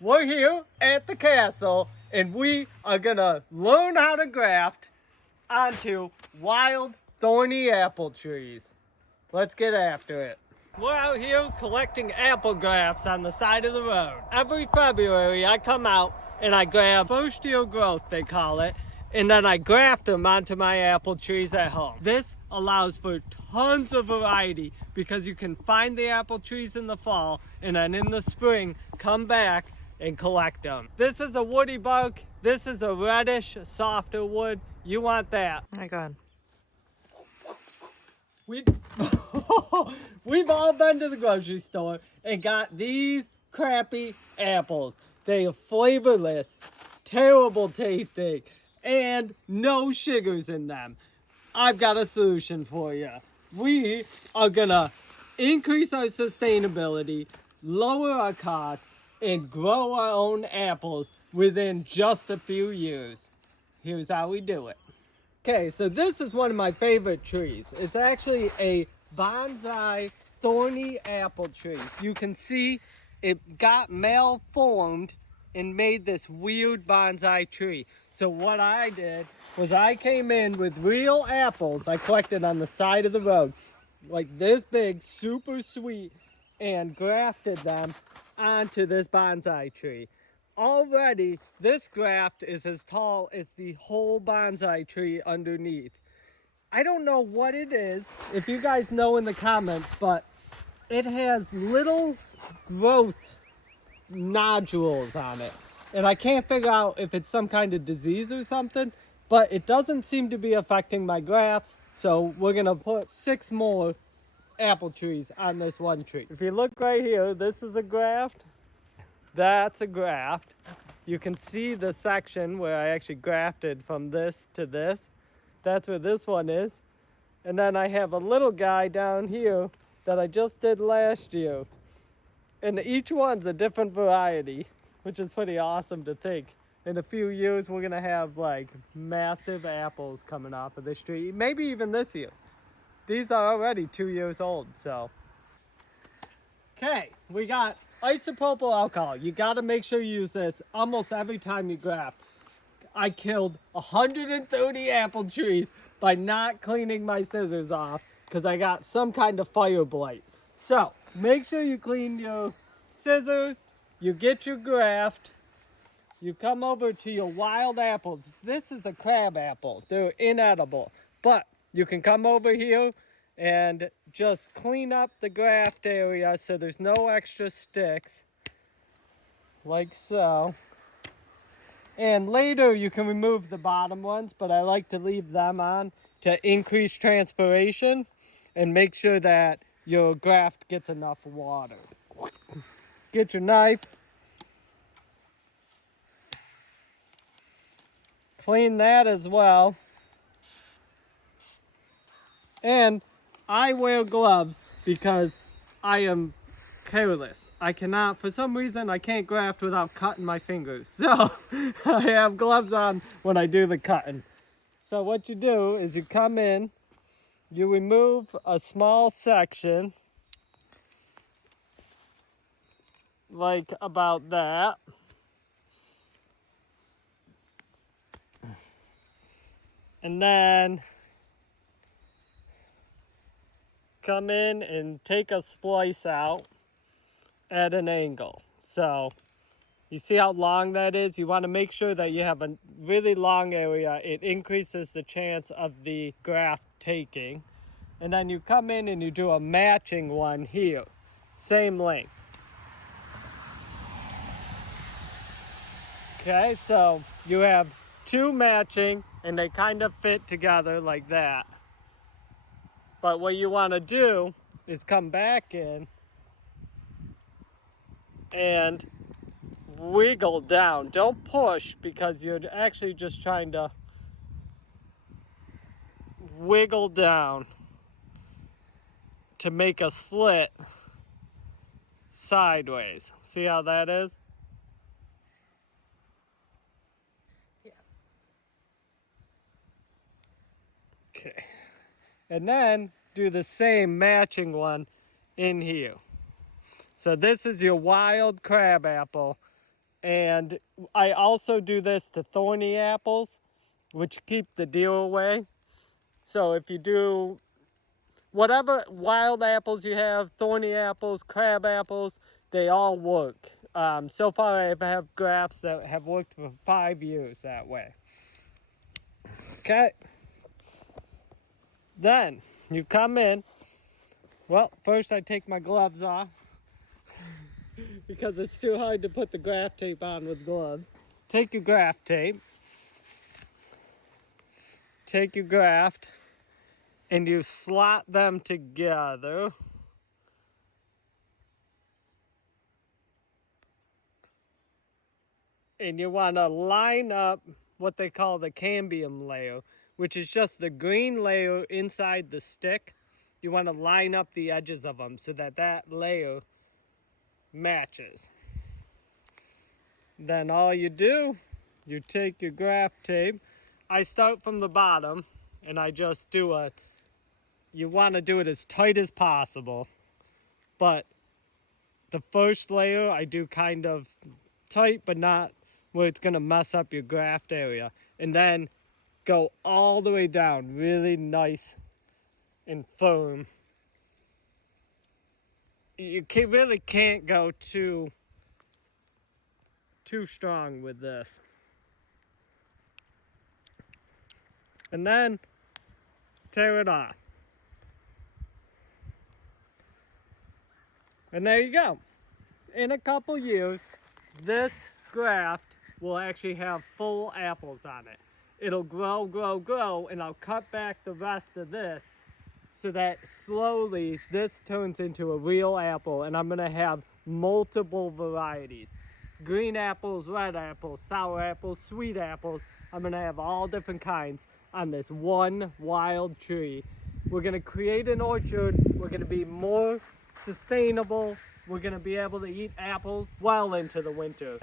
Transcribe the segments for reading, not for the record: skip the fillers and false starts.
we're here at the castle and we are gonna learn how to graft onto wild thorny apple trees. Let's get after it. We're out here collecting apple grafts on the side of the road. Every February I come out and I grab first year growth, they call it, and then I graft them onto my apple trees at home. This allows for tons of variety because you can find the apple trees in the fall and then in the spring come back and collect them. This is a woody bark. This is a reddish, softer wood. You want that. Oh my God. We've all been to the grocery store and got these crappy apples. They are flavorless, terrible tasting, and no sugars in them. I've got a solution for you. We are gonna increase our sustainability, lower our costs, and grow our own apples within just a few years. Here's how we do it. Okay, so this is one of my favorite trees. It's actually a bonsai thorny apple tree. You can see it got malformed and made this weird bonsai tree. So what I did was I came in with real apples I collected on the side of the road, like this big, super sweet, and grafted them onto this bonsai tree. Already, this graft is as tall as the whole bonsai tree underneath. I don't know what it is, if you guys know in the comments, but it has little growth nodules on it. And I can't figure out if it's some kind of disease or something, but it doesn't seem to be affecting my grafts. So we're gonna put 6 more apple trees on this one tree. If you look right here, this is a graft. That's a graft. You can see the section where I actually grafted from this to this. That's where this one is. And then I have a little guy down here that I just did last year. And each one's a different variety, which is pretty awesome to think. In a few years, we're gonna have like massive apples coming off of this tree. Maybe even this year. These are already 2 years old, so. Okay, we got isopropyl alcohol. You gotta make sure you use this almost every time you graft. I killed 130 apple trees by not cleaning my scissors off because I got some kind of fire blight. So make sure you clean your scissors, you get your graft, you come over to your wild apples. This is a crab apple. They're inedible, but you can come over here and just clean up the graft area so there's no extra sticks, like so. And later you can remove the bottom ones, but I like to leave them on to increase transpiration and make sure that your graft gets enough water. Get your knife, clean that as well. And I wear gloves because I am careless. I cannot, for some reason, I can't graft without cutting my fingers. So I have gloves on when I do the cutting. So what you do is you come in, you remove a small section, like about that. And then come in and take a splice out at an angle. So you see how long that is? You want to make sure that you have a really long area. It increases the chance of the graft taking. And then you come in and you do a matching one here. Same length. Okay, so you have 2 matching and they kind of fit together like that. But what you want to do is come back in and wiggle down. Don't push because you're actually just trying to wiggle down to make a slit sideways. See how that is? Yeah. Okay. And then do the same matching one in here. So this is your wild crab apple And I also do this to thorny apples, which keep the deer away. So if you do whatever wild apples you have, thorny apples, crab apples, they all work. So far I have grafts that have worked for 5 years that way. Okay. Then you come in. Well, first I take my gloves off because it's too hard to put the graft tape on with gloves. Take your graft tape. Take your graft and you slot them together. And you want to line up what they call the cambium layer, which is just the green layer inside the stick. You want to line up the edges of them so that that layer matches. Then all you do, you take your graft tape. I start from the bottom and I just do you want to do it as tight as possible. But the first layer I do kind of tight, but not where it's going to mess up your graft area. And then go all the way down, really nice and firm. You really can't go too strong with this. And then tear it off. And there you go. In a couple years, this graft will actually have full apples on it. It'll grow, grow, grow, and I'll cut back the rest of this so that slowly this turns into a real apple, and I'm gonna have multiple varieties. Green apples, red apples, sour apples, sweet apples. I'm gonna have all different kinds on this one wild tree. We're gonna create an orchard. We're gonna be more sustainable. We're gonna be able to eat apples well into the winter.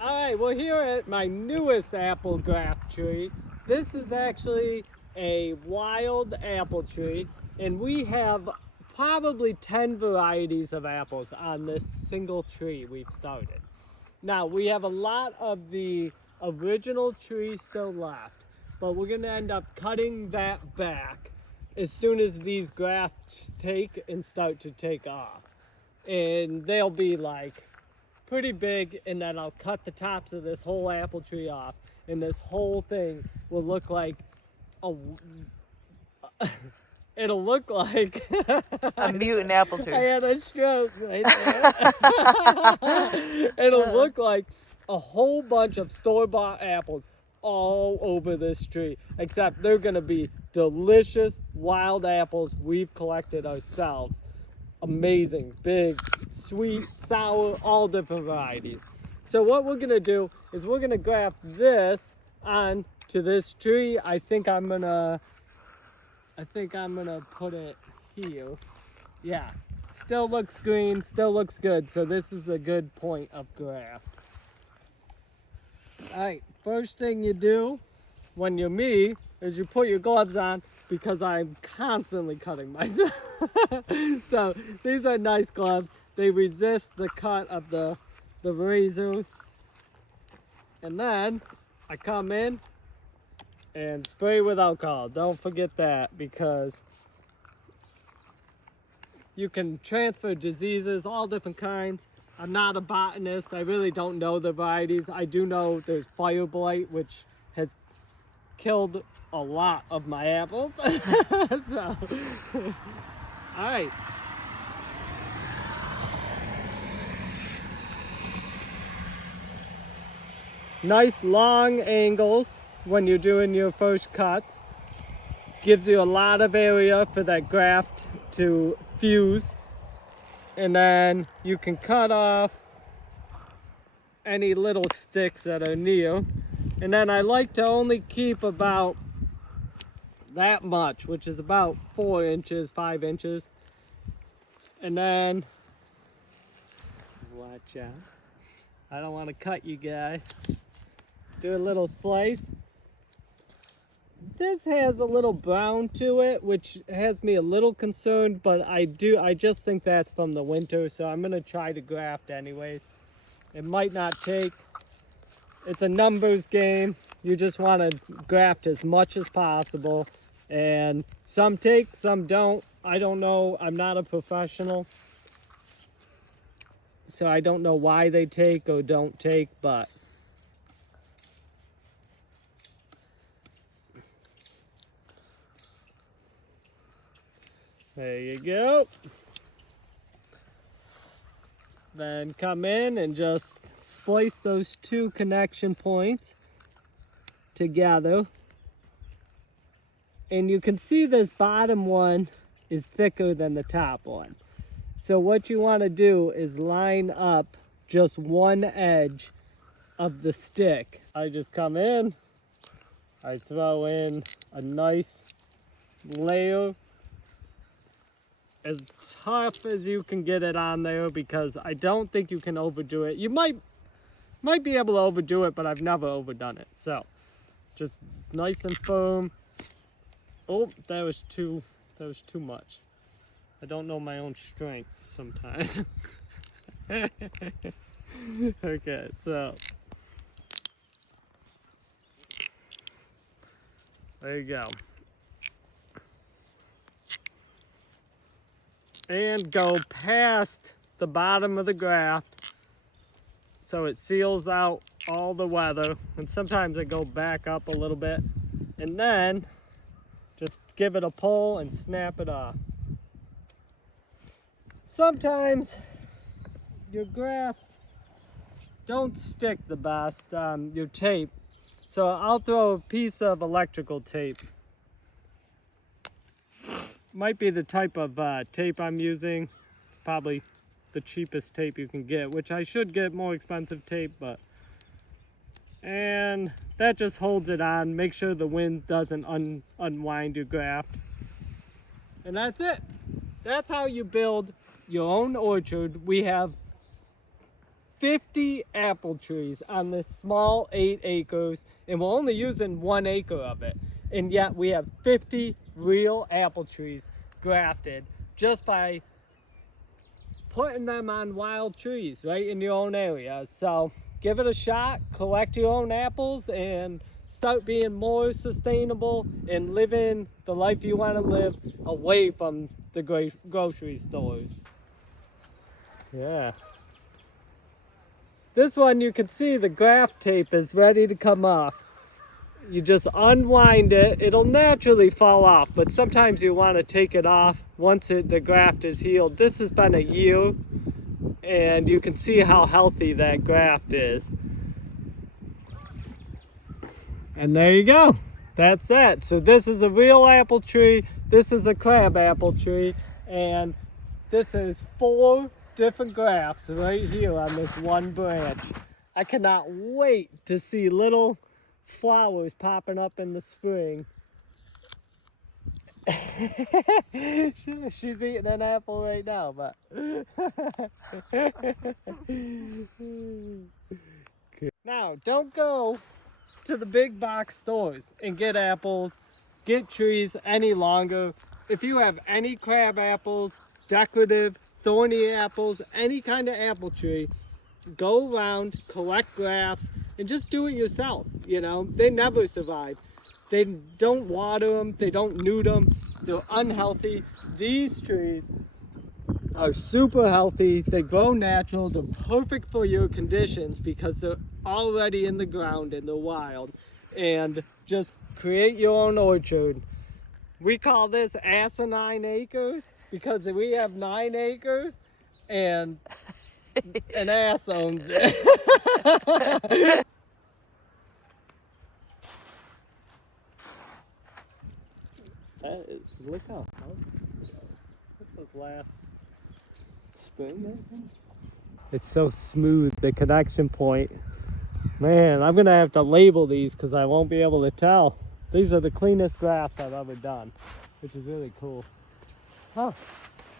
All right, we're here at my newest apple graft tree. This is actually a wild apple tree, and we have probably 10 varieties of apples on this single tree we've started. Now, we have a lot of the original tree still left, but we're gonna end up cutting that back as soon as these grafts take and start to take off. And they'll be like pretty big, and then I'll cut the tops of this whole apple tree off, and this whole thing will look like it'll look like a mutant apple tree. I had a stroke right there. It'll look like a whole bunch of store-bought apples all over this tree, except they're gonna be delicious wild apples we've collected ourselves. Amazing, big, sweet, sour, all different varieties. So what we're gonna do is we're gonna graft this on to this tree. I think I'm gonna put it here. Yeah, still looks green, still looks good. So this is a good point of graft. All right, first thing you do when you're me is you put your gloves on, because I'm constantly cutting myself. So these are nice gloves. They resist the cut of the razor. And then I come in and spray with alcohol. Don't forget that, because you can transfer diseases, all different kinds. I'm not a botanist. I really don't know the varieties. I do know there's fire blight, which has killed a lot of my apples. So, all right. Nice long angles when you're doing your first cuts. Gives you a lot of area for that graft to fuse. And then you can cut off any little sticks that are near. And then I like to only keep about that much, which is about 4 inches, 5 inches. And then, watch out. I don't want to cut you guys. Do a little slice. This has a little brown to it, which has me a little concerned, but I just think that's from the winter, so I'm gonna try to graft anyways. It might not take. It's a numbers game. You just want to graft as much as possible. And some take, some don't. I don't know. I'm not a professional. So I don't know why they take or don't take, but there you go. Then come in and just splice those two connection points together. And you can see this bottom one is thicker than the top one. So what you want to do is line up just one edge of the stick. I just come in, I throw in a nice layer, as tough as you can get it on there, because I don't think you can overdo it. You might be able to overdo it, but I've never overdone it. So just nice and firm. Oh, that was too much. I don't know my own strength sometimes. Okay, so there you go. And go past the bottom of the graft so it seals out all the weather. And sometimes I go back up a little bit, and then just give it a pull and snap it off. Sometimes your grafts don't stick the best, your tape. So I'll throw a piece of electrical tape. Might be the type of tape I'm using. Probably the cheapest tape you can get, which I should get more expensive tape, but. And that just holds it on. Make sure the wind doesn't unwind your graft. And that's it. That's how you build your own orchard. We have 50 apple trees on this small 8 acres, and we're only using 1 acre of it. And yet we have 50 real apple trees grafted just by putting them on wild trees right in your own area. So give it a shot, collect your own apples, and start being more sustainable and living the life you want to live away from the grocery stores. Yeah. This one, you can see the graft tape is ready to come off. You just unwind it. It'll naturally fall off, but sometimes you want to take it off once the graft is healed. This has been a year, and you can see how healthy that graft is. And there you go. That's it. So this is a real apple tree. This is a crab apple tree. And this is 4 different grafts right here on this one branch. I cannot wait to see little flowers popping up in the spring. She's eating an apple right now, but now don't go to the big box stores and get apples, get trees any longer. If you have any crab apples, decorative, thorny apples, any kind of apple tree, go around, collect grafts, and just do it yourself. You know, they never survive. They don't water them, they don't nude them, they're unhealthy. These trees are super healthy, they grow natural, they're perfect for your conditions because they're already in the ground and they're wild. And just create your own orchard. We call this asinine acres because we have 9 acres and an ass owns it. That is, look how healthy. This was last spring. It's so smooth, the connection point. Man, I'm gonna have to label these because I won't be able to tell. These are the cleanest grafts I've ever done, which is really cool. Huh.